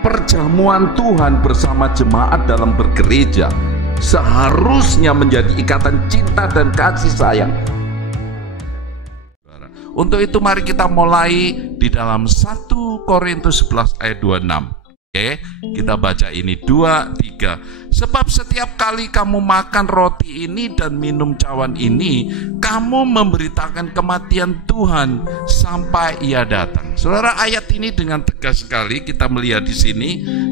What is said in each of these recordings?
perjamuan Tuhan bersama jemaat dalam bergereja seharusnya menjadi ikatan cinta dan kasih sayang. Untuk itu mari kita mulai di dalam 1 Korintus 11 ayat 26. Oke, kita baca ini 2, 3. Sebab setiap kali kamu makan roti ini dan minum cawan ini, kamu memberitakan kematian Tuhan sampai Ia datang. Saudara, ayat ini dengan tegas sekali kita melihat di sini.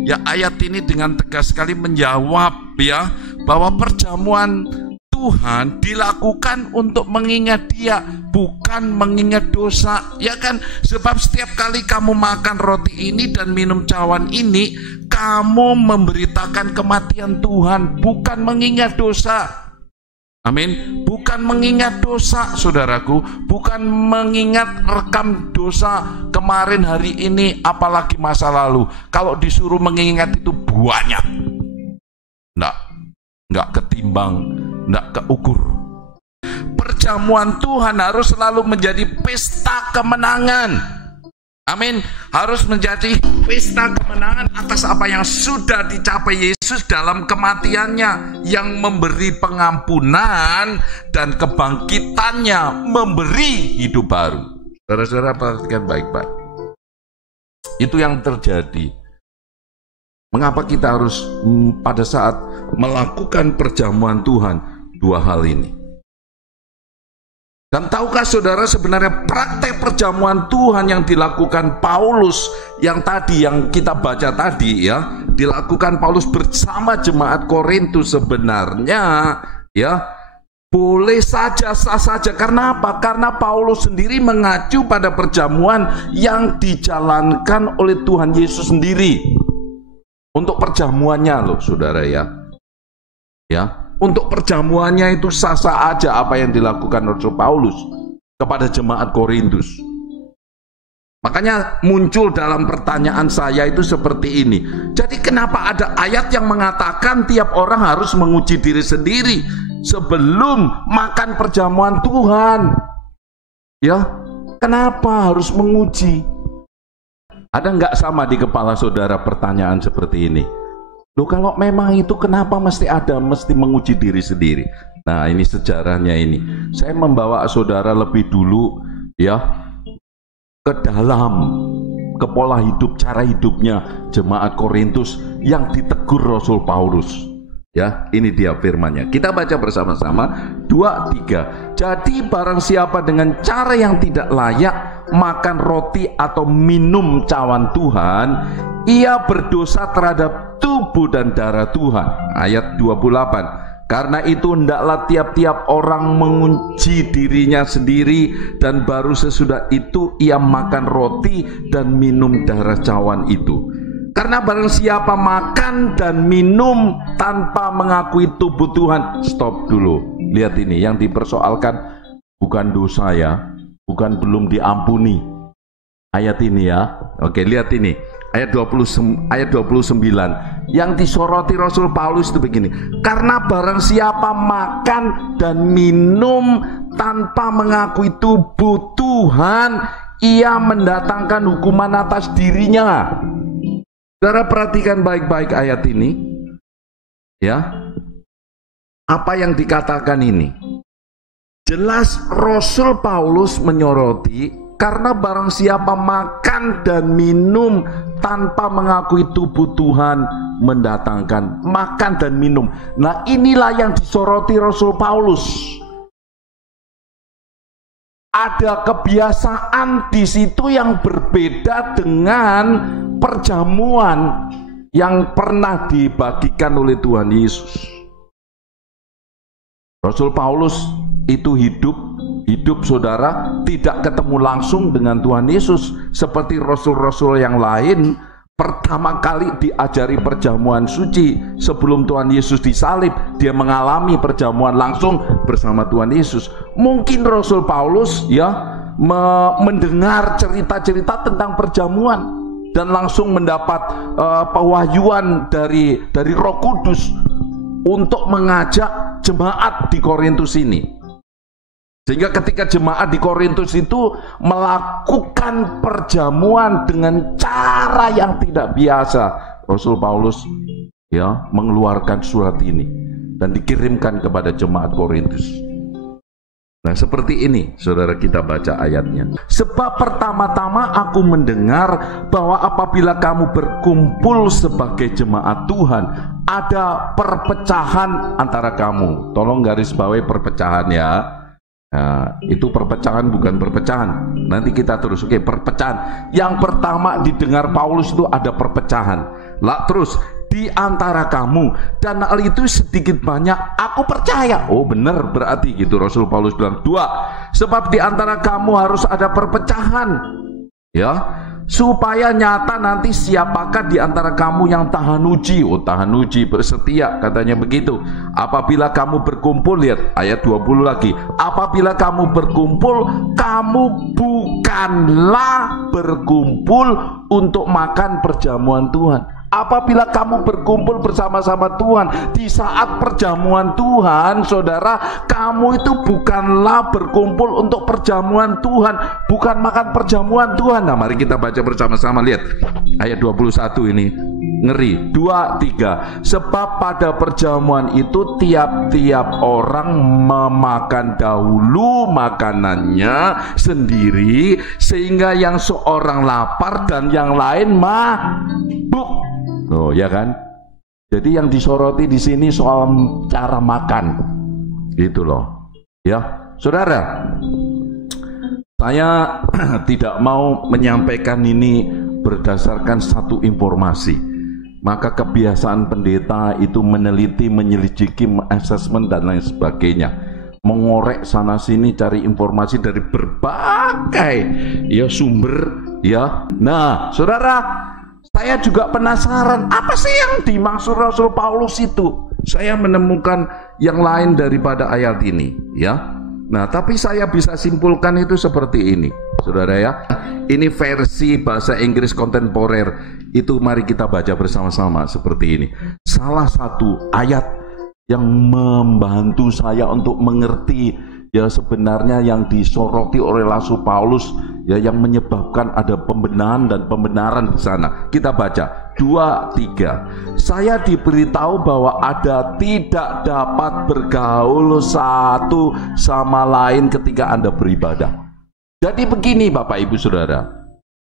Ya, ayat ini dengan tegas sekali menjawab ya bahwa perjamuan Tuhan dilakukan untuk mengingat Dia, bukan mengingat dosa, ya kan? Sebab setiap kali kamu makan roti ini dan minum cawan ini, kamu memberitakan kematian Tuhan, bukan mengingat dosa. Amin. Bukan mengingat dosa, saudaraku, bukan mengingat rekam dosa kemarin, hari ini, apalagi masa lalu. Kalau disuruh mengingat itu banyak, enggak ketimbang, tidak keukur. Perjamuan Tuhan harus selalu menjadi pesta kemenangan. Amin. Harus menjadi pesta kemenangan atas apa yang sudah dicapai Yesus dalam kematiannya, yang memberi pengampunan dan kebangkitannya memberi hidup baru. Saudara-saudara, perhatikan baik-baik. Itu yang terjadi. Mengapa kita harus pada saat melakukan perjamuan Tuhan dua hal ini? Dan tahukah saudara, sebenarnya praktek perjamuan Tuhan yang dilakukan Paulus yang kita baca tadi ya, dilakukan Paulus bersama jemaat Korintus sebenarnya ya boleh saja, sah saja. Karena apa? Karena Paulus sendiri mengacu pada perjamuan yang dijalankan oleh Tuhan Yesus sendiri. Untuk perjamuannya loh saudara ya. Untuk perjamuannya itu sah-sah aja apa yang dilakukan Rasul Paulus kepada jemaat Korintus. Makanya muncul dalam pertanyaan saya itu seperti ini. Jadi kenapa ada ayat yang mengatakan tiap orang harus menguji diri sendiri sebelum makan perjamuan Tuhan? Ya, kenapa harus menguji? Ada nggak sama di kepala saudara pertanyaan seperti ini? Loh, kalau memang itu kenapa mesti menguji diri sendiri? Nah, ini sejarahnya ini. Saya membawa saudara lebih dulu ya ke dalam ke pola hidup, cara hidupnya jemaat Korintus yang ditegur Rasul Paulus. Ya, ini dia firman-Nya. Kita baca bersama-sama 2, 3. Jadi barang siapa dengan cara yang tidak layak makan roti atau minum cawan Tuhan, ia berdosa terhadap tubuh dan darah Tuhan. Ayat 28. Karena itu hendaklah tiap-tiap orang menguji dirinya sendiri, dan baru sesudah itu ia makan roti dan minum darah cawan itu. Karena barang siapa makan dan minum tanpa mengakui tubuh Tuhan. Stop dulu. Lihat ini, yang dipersoalkan bukan dosa ya, bukan belum diampuni. Ayat ini ya. Oke, lihat ini. Ayat 29. Yang disoroti Rasul Paulus itu begini. Karena barang siapa makan dan minum tanpa mengakui tubuh Tuhan, ia mendatangkan hukuman atas dirinya. Saudara, perhatikan baik-baik ayat ini. Ya. Apa yang dikatakan ini? Jelas Rasul Paulus menyoroti, karena barang siapa makan dan minum tanpa mengakui tubuh Tuhan, mendatangkan makan dan minum. Nah, inilah yang disoroti Rasul Paulus. Ada kebiasaan di situ yang berbeda dengan perjamuan yang pernah dibagikan oleh Tuhan Yesus. Rasul Paulus itu hidup saudara tidak ketemu langsung dengan Tuhan Yesus seperti rasul-rasul yang lain. Pertama kali diajari perjamuan suci sebelum Tuhan Yesus disalib, dia mengalami perjamuan langsung bersama Tuhan Yesus. Mungkin Rasul Paulus ya mendengar cerita-cerita tentang perjamuan dan langsung mendapat pewahyuan dari Roh Kudus untuk mengajak jemaat di Korintus ini. Sehingga ketika jemaat di Korintus itu melakukan perjamuan dengan cara yang tidak biasa, Rasul Paulus ya mengeluarkan surat ini dan dikirimkan kepada jemaat Korintus. Nah, seperti ini saudara, kita baca ayatnya. Sebab pertama-tama aku mendengar bahwa apabila kamu berkumpul sebagai jemaat Tuhan, ada perpecahan antara kamu. Tolong garis bawahi perpecahan ya. Nah, itu perpecahan bukan perpecahan. Nanti kita terus. Oke, perpecahan. Yang pertama didengar Paulus itu ada perpecahan. Lah terus di antara kamu, dan hal itu sedikit banyak aku percaya. Oh benar, berarti gitu Rasul Paulus bilang. 2, sebab di antara kamu harus ada perpecahan, ya, supaya nyata nanti siapakah di antara kamu yang tahan uji. Oh tahan uji, bersetia, katanya begitu. Apabila kamu berkumpul, lihat ayat 20 lagi, apabila kamu berkumpul, kamu bukanlah berkumpul untuk makan perjamuan Tuhan. Apabila kamu berkumpul bersama-sama Tuhan di saat perjamuan Tuhan, saudara, kamu itu bukanlah berkumpul untuk perjamuan Tuhan, bukan makan perjamuan Tuhan. Nah, mari kita baca bersama-sama. Lihat ayat 21 ini, ngeri. 2, 3. Sebab pada perjamuan itu tiap-tiap orang memakan dahulu makanannya sendiri, sehingga yang seorang lapar dan yang lain mabuk. Oh ya kan? Jadi yang disoroti di sini soal cara makan, gitu loh. Ya, saudara, saya tidak mau menyampaikan ini berdasarkan satu informasi. Maka kebiasaan pendeta itu meneliti, menyelidiki, asesmen dan lain sebagainya, mengorek sana sini, cari informasi dari berbagai ya sumber ya. Nah, saudara, saya juga penasaran, apa sih yang dimaksud Rasul Paulus itu? Saya menemukan yang lain daripada ayat ini, ya. Nah, tapi saya bisa simpulkan itu seperti ini, saudara ya. Ini versi bahasa Inggris kontemporer. Itu mari kita baca bersama-sama seperti ini. Salah satu ayat yang membantu saya untuk mengerti ya sebenarnya yang disoroti oleh Rasul Paulus, ya, yang menyebabkan ada pembenahan dan pembenaran di sana. Kita baca 2, 3. Saya diberitahu bahwa ada tidak dapat bergaul satu sama lain ketika Anda beribadah. Jadi begini Bapak Ibu Saudara,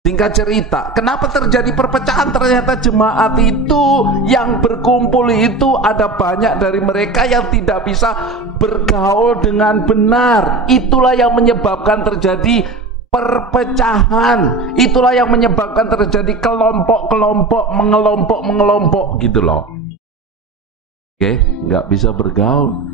singkat cerita, kenapa terjadi perpecahan? Ternyata jemaat itu yang berkumpul itu ada banyak dari mereka yang tidak bisa bergaul dengan benar. Itulah yang menyebabkan terjadi perpecahan. Itulah yang menyebabkan terjadi kelompok-kelompok, mengelompok gitu loh. Oke, nggak bisa bergaul.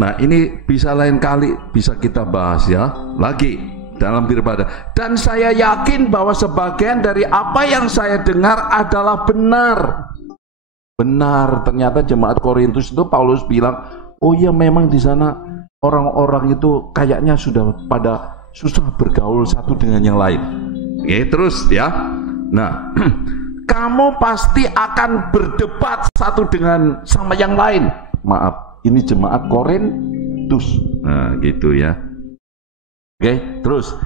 Nah, ini bisa lain kali bisa kita bahas ya lagi dalam beribadah. Dan saya yakin bahwa sebagian dari apa yang saya dengar adalah benar. Benar, ternyata jemaat Korintus itu Paulus bilang, oh iya memang di sana orang-orang itu kayaknya sudah pada susah bergaul satu dengan yang lain. Oke, terus ya. Nah, kamu pasti akan berdebat satu dengan sama yang lain. Maaf, ini jemaat Korintus. Nah, gitu ya. Oke, terus.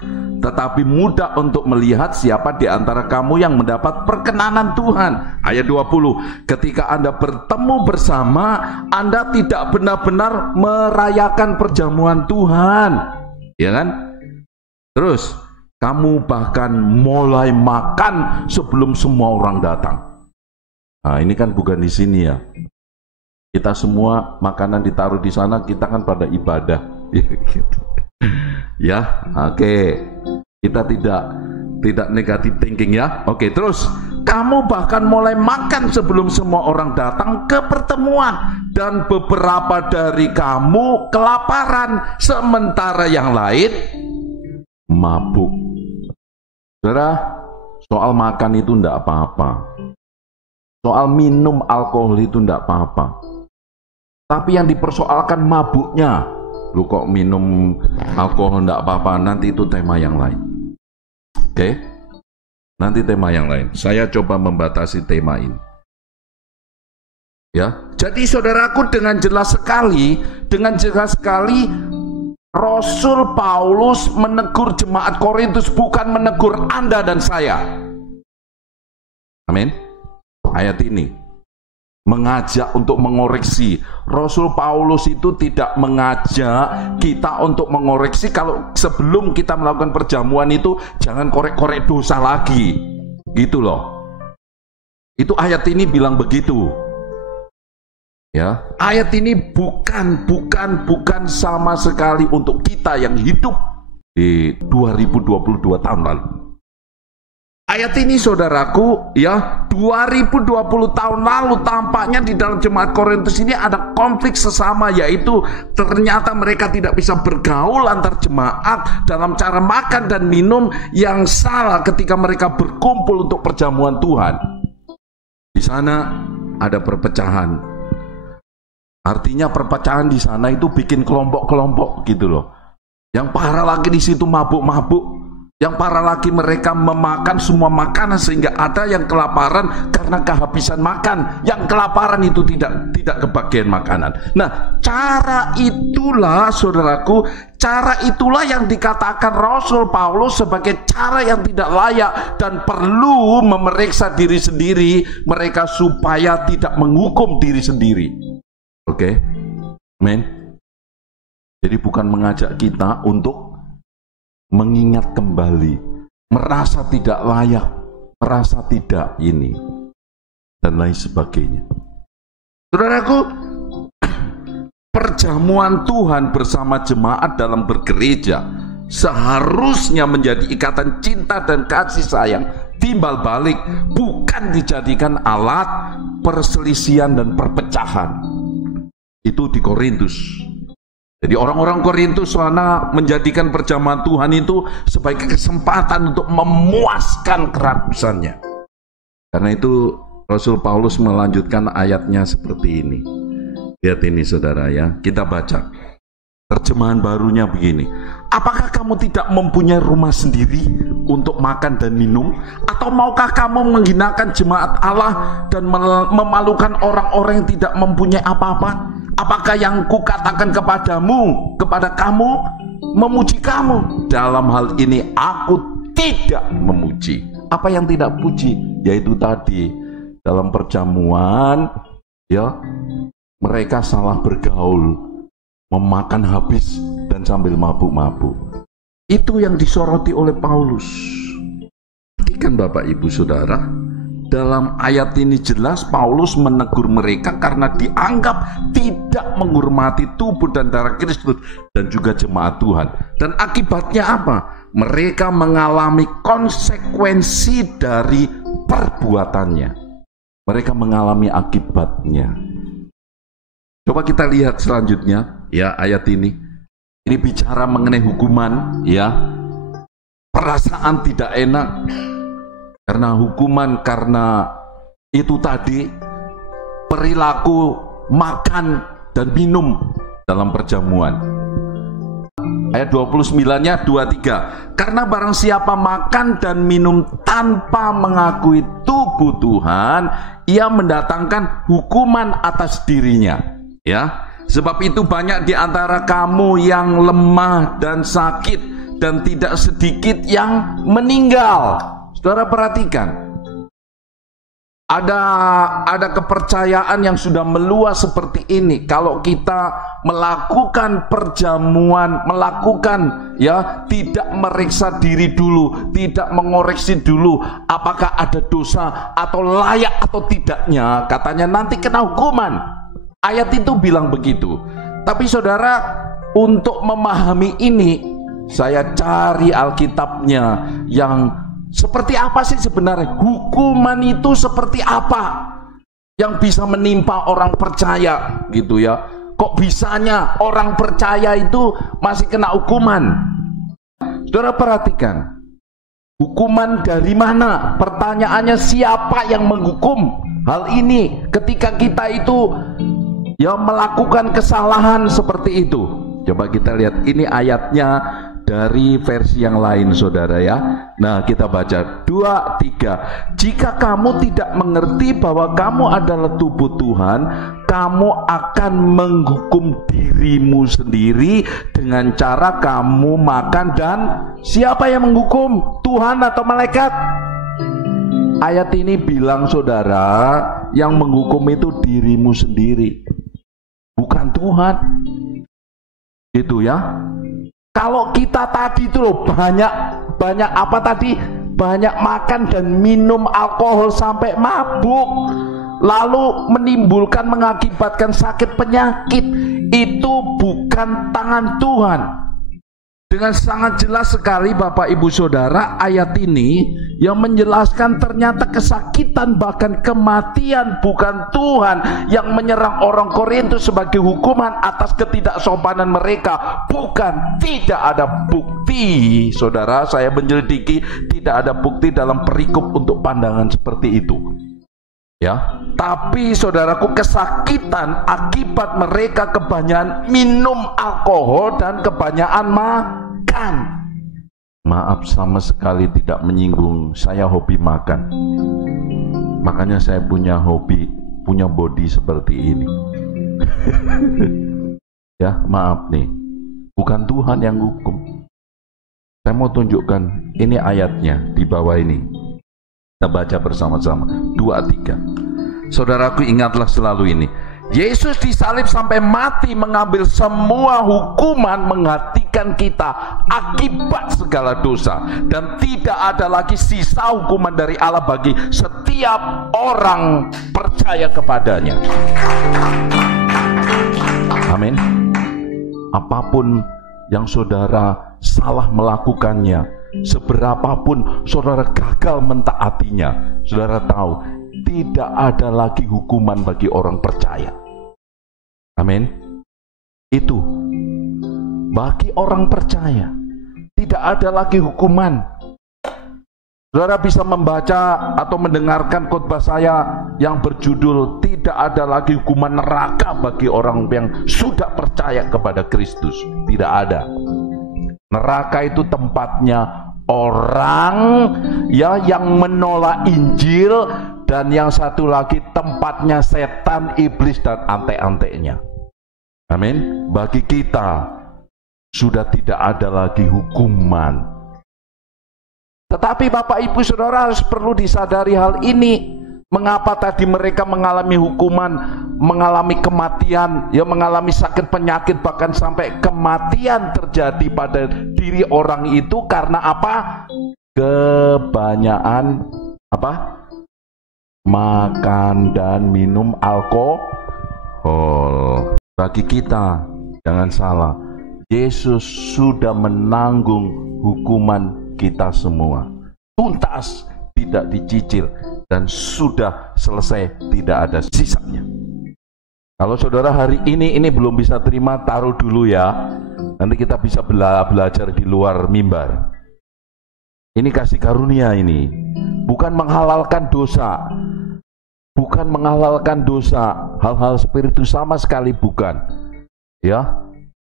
Tetapi mudah untuk melihat siapa di antara kamu yang mendapat perkenanan Tuhan. Ayat 20. Ketika Anda bertemu bersama, Anda tidak benar-benar merayakan perjamuan Tuhan. Ya kan? Terus, kamu bahkan mulai makan sebelum semua orang datang. Nah, ini kan bukan di sini ya. Kita semua makanan ditaruh di sana, kita kan pada ibadah. Ya, oke. Kita tidak negatif thinking ya. Oke, terus kamu bahkan mulai makan sebelum semua orang datang ke pertemuan, dan beberapa dari kamu kelaparan sementara yang lain mabuk. Saudara, soal makan itu enggak apa-apa. Soal minum alkohol itu enggak apa-apa. Tapi yang dipersoalkan mabuknya. Lu kok minum alkohol enggak apa-apa, nanti itu tema yang lain. Oke? Nanti tema yang lain. Saya coba membatasi tema ini. Ya. Jadi saudaraku, dengan jelas sekali Rasul Paulus menegur jemaat Korintus, bukan menegur Anda dan saya. Amin. Ayat ini mengajak untuk mengoreksi. Rasul Paulus itu tidak mengajak kita untuk mengoreksi kalau sebelum kita melakukan perjamuan itu jangan korek-korek dosa lagi. Gitu loh. Itu ayat ini bilang begitu. Ya, ayat ini bukan sama sekali untuk kita yang hidup di 2022 tahun lalu. Ayat ini saudaraku, ya, 2020 tahun lalu tampaknya di dalam jemaat Korintus ini ada konflik sesama, yaitu ternyata mereka tidak bisa bergaul antar jemaat dalam cara makan dan minum yang salah ketika mereka berkumpul untuk perjamuan Tuhan. Di sana ada perpecahan. Artinya perpecahan di sana itu bikin kelompok-kelompok gitu loh. Yang parah lagi di situ mabuk-mabuk. Yang parah lagi mereka memakan semua makanan sehingga ada yang kelaparan karena kehabisan makan. Yang kelaparan itu tidak kebagian makanan. Nah, cara itulah saudaraku, cara itulah yang dikatakan Rasul Paulus sebagai cara yang tidak layak dan perlu memeriksa diri sendiri mereka supaya tidak menghukum diri sendiri. Oke, amin. Jadi bukan mengajak kita untuk mengingat kembali, merasa tidak layak, merasa tidak ini, dan lain sebagainya. Saudaraku, perjamuan Tuhan bersama jemaat dalam bergereja seharusnya menjadi ikatan cinta dan kasih sayang timbal balik, bukan dijadikan alat perselisihan dan perpecahan. Itu di Korintus. Jadi orang-orang Korintus sana menjadikan perjamuan Tuhan itu sebagai kesempatan untuk memuaskan kerakusannya. Karena itu Rasul Paulus melanjutkan ayatnya seperti ini. Lihat ini saudara ya, kita baca. Terjemahan barunya begini. Apakah kamu tidak mempunyai rumah sendiri untuk makan dan minum? Atau maukah kamu menghinakan jemaat Allah dan memalukan orang-orang yang tidak mempunyai apa-apa? Apakah yang kukatakan kepadamu, kepada kamu, memuji kamu? Dalam hal ini aku tidak memuji. Apa yang tidak puji? Yaitu tadi dalam perjamuan, ya, mereka salah bergaul, memakan habis dan sambil mabuk-mabuk. Itu yang disoroti oleh Paulus. Perhatikan Bapak Ibu Saudara, dalam ayat ini jelas Paulus menegur mereka karena dianggap tidak menghormati tubuh dan darah Kristus dan juga jemaat Tuhan. Dan akibatnya apa? Mereka mengalami konsekuensi dari perbuatannya. Mereka mengalami akibatnya. Coba kita lihat selanjutnya, ya, ayat ini. Ini bicara mengenai hukuman, ya. Perasaan tidak enak. Karena hukuman, karena itu tadi perilaku makan dan minum dalam perjamuan. Ayat 29-nya 23. Karena barang siapa makan dan minum tanpa mengakui tubuh Tuhan, ia mendatangkan hukuman atas dirinya. Ya, sebab itu banyak di antara kamu yang lemah dan sakit, dan tidak sedikit yang meninggal. Saudara perhatikan, ada kepercayaan yang sudah meluas seperti ini. Kalau kita melakukan perjamuan, melakukan, ya, tidak meriksa diri dulu, tidak mengoreksi dulu apakah ada dosa atau layak atau tidaknya, katanya nanti kena hukuman. Ayat itu bilang begitu. Tapi saudara, untuk memahami ini, saya cari Alkitabnya yang seperti apa sih sebenarnya hukuman itu, seperti apa yang bisa menimpa orang percaya gitu ya. Kok bisanya orang percaya itu masih kena hukuman? Saudara perhatikan, hukuman dari mana? Pertanyaannya, siapa yang menghukum hal ini ketika kita itu ya melakukan kesalahan seperti itu? Coba kita lihat, ini ayatnya dari versi yang lain saudara ya. Nah kita baca 2, 3. Jika kamu tidak mengerti bahwa kamu adalah tubuh Tuhan, kamu akan menghukum dirimu sendiri dengan cara kamu makan. Dan siapa yang menghukum? Tuhan atau malaikat? Ayat ini bilang saudara, yang menghukum itu dirimu sendiri, bukan Tuhan. Itu ya. Kalau kita tadi itu loh banyak apa tadi? Banyak makan dan minum alkohol sampai mabuk, lalu menimbulkan, mengakibatkan sakit penyakit, itu bukan tangan Tuhan. Dengan sangat jelas sekali Bapak Ibu Saudara, ayat ini yang menjelaskan ternyata kesakitan bahkan kematian bukan Tuhan yang menyerang orang Korintus sebagai hukuman atas ketidaksopanan mereka. Bukan, tidak ada bukti. Saudara, saya menyelidiki, tidak ada bukti dalam perikop untuk pandangan seperti itu. Ya, tapi saudaraku, kesakitan akibat mereka kebanyakan minum alkohol dan kebanyakan makan. Maaf, sama sekali tidak menyinggung. Saya hobi makan, makanya saya punya hobi, punya body seperti ini. Ya, maaf nih, bukan Tuhan yang hukum. Saya mau tunjukkan, ini ayatnya di bawah ini. Kita baca bersama-sama 2, 3. Saudaraku, ingatlah selalu ini. Yesus disalib sampai mati, mengambil semua hukuman, menghentikan kita akibat segala dosa, dan tidak ada lagi sisa hukuman dari Allah bagi setiap orang percaya kepadanya. Amin. Apapun yang saudara salah melakukannya, seberapapun saudara gagal mentaatinya, saudara tahu tidak ada lagi hukuman bagi orang percaya. Amin. Itu bagi orang percaya tidak ada lagi hukuman. Saudara bisa membaca atau mendengarkan khotbah saya yang berjudul "Tidak ada lagi hukuman neraka bagi orang yang sudah percaya kepada Kristus". Tidak ada. Neraka itu tempatnya orang ya yang menolak Injil, dan yang satu lagi tempatnya setan, iblis, dan ante-antenya. Amin. Bagi kita sudah tidak ada lagi hukuman. Tetapi Bapak Ibu Saudara harus perlu disadari hal ini. Mengapa tadi mereka mengalami hukuman, mengalami kematian, ya mengalami sakit penyakit, bahkan sampai kematian terjadi pada diri orang itu karena apa? Kebanyakan apa? Makan dan minum alkohol. Bagi kita, jangan salah, Yesus sudah menanggung hukuman kita semua, tuntas, tidak dicicil, dan sudah selesai, tidak ada sisanya. Kalau saudara hari ini belum bisa terima, taruh dulu ya. Nanti kita bisa belajar di luar mimbar. Ini kasih karunia, ini bukan menghalalkan dosa, bukan menghalalkan dosa, hal-hal seperti itu sama sekali bukan. Ya,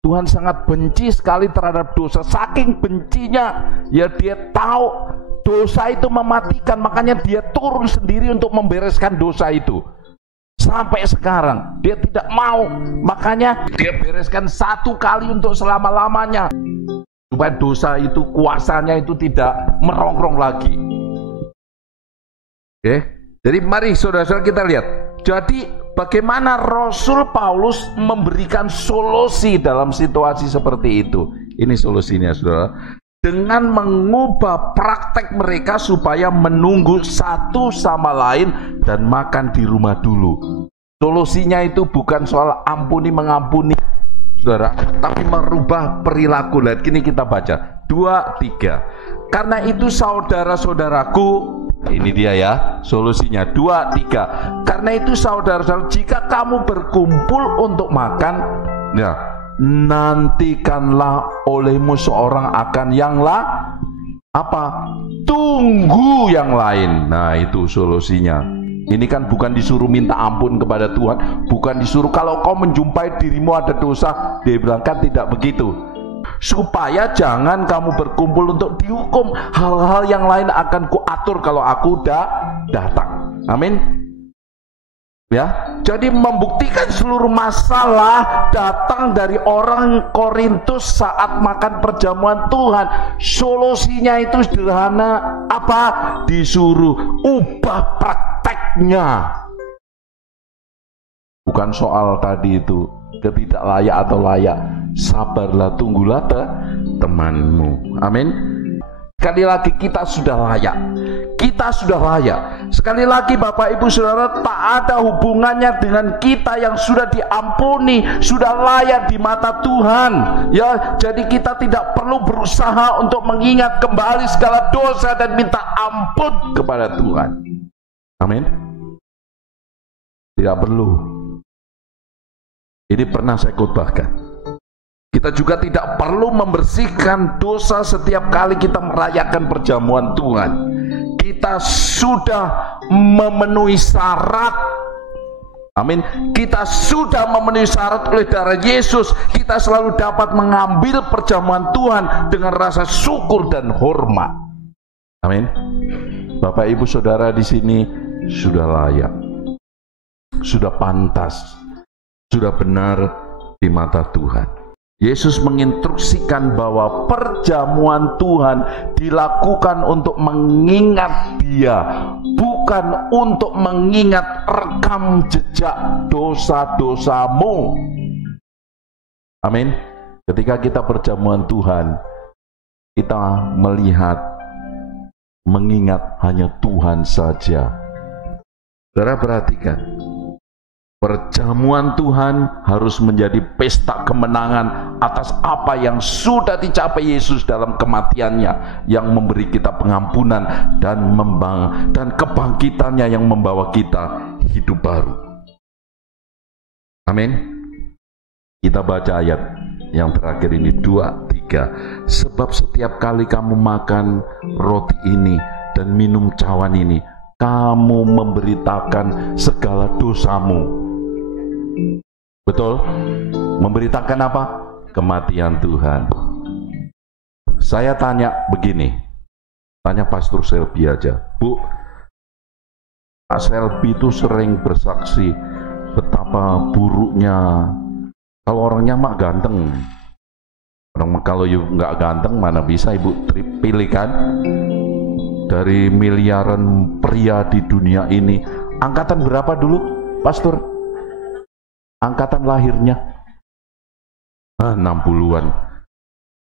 Tuhan sangat benci sekali terhadap dosa. Saking bencinya, ya dia tahu dosa itu mematikan, makanya dia turun sendiri untuk membereskan dosa itu. Sampai sekarang dia tidak mau, makanya dia bereskan satu kali untuk selama-lamanya, supaya dosa itu, kuasanya itu tidak merongrong lagi. Oke, jadi mari saudara-saudara kita lihat. Jadi bagaimana Rasul Paulus memberikan solusi dalam situasi seperti itu. Ini solusinya saudara. Dengan mengubah praktek mereka supaya menunggu satu sama lain dan makan di rumah dulu. Solusinya itu bukan soal ampuni mengampuni saudara, tapi merubah perilaku. Lihat, kini kita baca 2, 3. Karena itu saudara-saudaraku, ini dia ya solusinya 2, 3. Karena itu saudara-saudara, jika kamu berkumpul untuk makan, ya, nantikanlah olehmu seorang akan yang apa? Tunggu yang lain. Nah, itu solusinya. Ini kan bukan disuruh minta ampun kepada Tuhan, bukan disuruh kalau kau menjumpai dirimu ada dosa, dia bilang kan tidak begitu. supaya jangan kamu berkumpul untuk dihukum. Hal-hal yang lain akan kuatur kalau aku datang. Amin. Ya, jadi membuktikan seluruh masalah datang dari orang Korintus saat makan perjamuan Tuhan. Solusinya itu sederhana, apa? Disuruh ubah prakteknya. Bukan soal tadi itu ketidak layak atau layak. Sabarlah, tunggulah temanmu. Amin. Sekali lagi kita sudah layak. Kita sudah layak. Sekali lagi Bapak Ibu Saudara, tak ada hubungannya dengan kita yang sudah diampuni, sudah layak di mata Tuhan. Ya, jadi kita tidak perlu berusaha untuk mengingat kembali segala dosa dan minta ampun kepada Tuhan. Amin. Tidak perlu. Ini pernah saya khotbahkan. Kita juga tidak perlu membersihkan dosa setiap kali kita merayakan perjamuan Tuhan. Kita sudah memenuhi syarat. Amin. Kita sudah memenuhi syarat oleh darah Yesus. Kita selalu dapat mengambil perjamuan Tuhan dengan rasa syukur dan hormat. Amin. Bapak Ibu Saudara di sini sudah layak, sudah pantas, sudah benar di mata Tuhan. Yesus menginstruksikan bahwa perjamuan Tuhan dilakukan untuk mengingat Dia, bukan untuk mengingat rekam jejak dosa-dosamu. Amin. Ketika kita perjamuan Tuhan, kita melihat, mengingat hanya Tuhan saja. Saudara perhatikan, perjamuan Tuhan harus menjadi pesta kemenangan atas apa yang sudah dicapai Yesus dalam kematiannya, yang memberi kita pengampunan dan kebangkitannya yang membawa kita hidup baru. Amin. Kita baca ayat yang terakhir ini, 2-3. Sebab setiap kali kamu makan roti ini dan minum cawan ini, kamu memberitakan segala dosamu. Betul? Memberitakan apa? Kematian Tuhan. Saya tanya begini, tanya Pastor Selby aja. Bu, Pak Selby itu sering bersaksi betapa buruknya. Kalau orangnya mak ganteng, kalau nggak ganteng mana bisa ibu pilih kan? Dari miliaran pria di dunia ini, angkatan berapa dulu, Pastor? Angkatan lahirnya 60-an.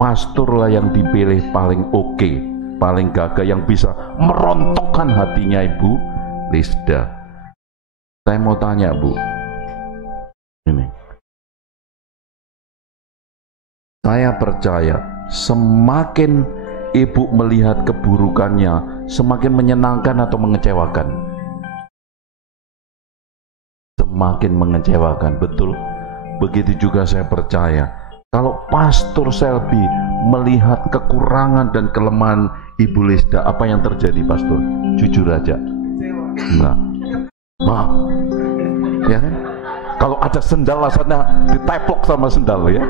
Pastor lah yang dipilih paling oke, paling gagah, yang bisa merontokkan hatinya Ibu Lisda. Saya mau tanya Bu, ini, saya percaya semakin Ibu melihat keburukannya, semakin menyenangkan atau mengecewakan? Semakin mengecewakan, betul. Begitu juga saya percaya kalau Pastor Selby melihat kekurangan dan kelemahan Ibu Lisda, apa yang terjadi Pastor? Jujur aja, enggak, maaf ya kan? Kalau ada sendal sana diteplok sama sendal ya.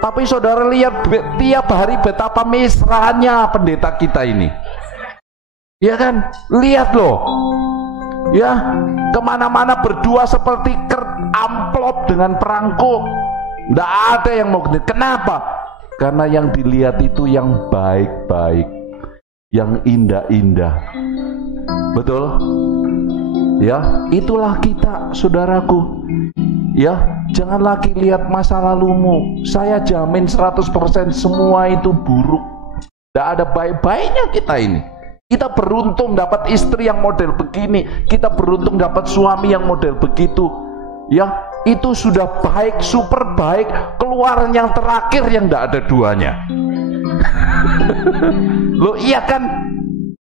Tapi saudara lihat tiap hari betapa mesranya pendeta kita ini, ya kan? Lihat loh, ya, kemana-mana berdua seperti amplop dengan perangko. Tidak ada yang mau. Kenapa? Karena yang dilihat itu yang baik-baik, yang indah-indah. Betul? Ya, itulah kita, saudaraku. Ya, jangan lagi lihat masa lalumu. Saya jamin 100% semua itu buruk. Tidak ada baik-baiknya kita ini. Kita beruntung dapat istri yang model begini, kita beruntung dapat suami yang model begitu. Ya, itu sudah baik, super baik. Keluaran yang terakhir yang tidak ada duanya. Loh iya kan?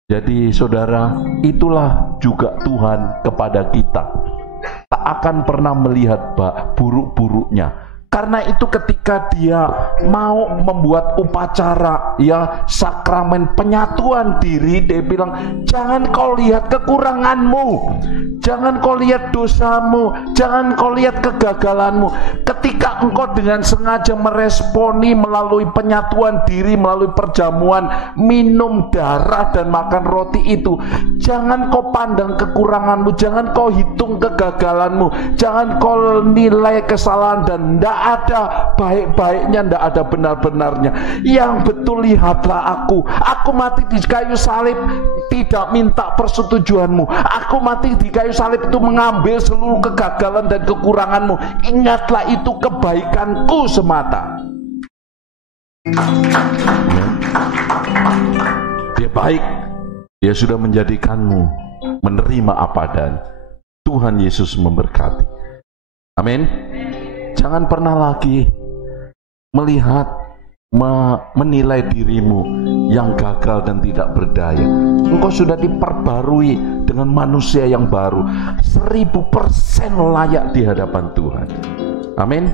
Jadi saudara, itulah juga Tuhan kepada kita. Tak akan pernah melihat buruk-buruknya. Karena itu ketika Dia mau membuat upacara ya sakramen penyatuan diri, dia bilang jangan kau lihat kekuranganmu, jangan kau lihat dosamu, jangan kau lihat kegagalanmu. Ketika engkau dengan sengaja meresponi melalui penyatuan diri, melalui perjamuan, minum darah dan makan roti itu, jangan kau pandang kekuranganmu, jangan kau hitung kegagalanmu, jangan kau nilai kesalahan dan tidak ada baik-baiknya, tidak ada benar-benarnya. Yang betul lihatlah aku mati di kayu salib tidak minta persetujuanmu, aku mati di kayu salib itu mengambil seluruh kegagalan dan kekuranganmu. Ingatlah itu kebaikanku semata. Dia baik, dia sudah menjadikanmu menerima apa dan Tuhan Yesus memberkati. Amin. Jangan pernah lagi melihat, menilai dirimu yang gagal dan tidak berdaya. Engkau sudah diperbarui dengan manusia yang baru, 1000% layak di hadapan Tuhan. Amin.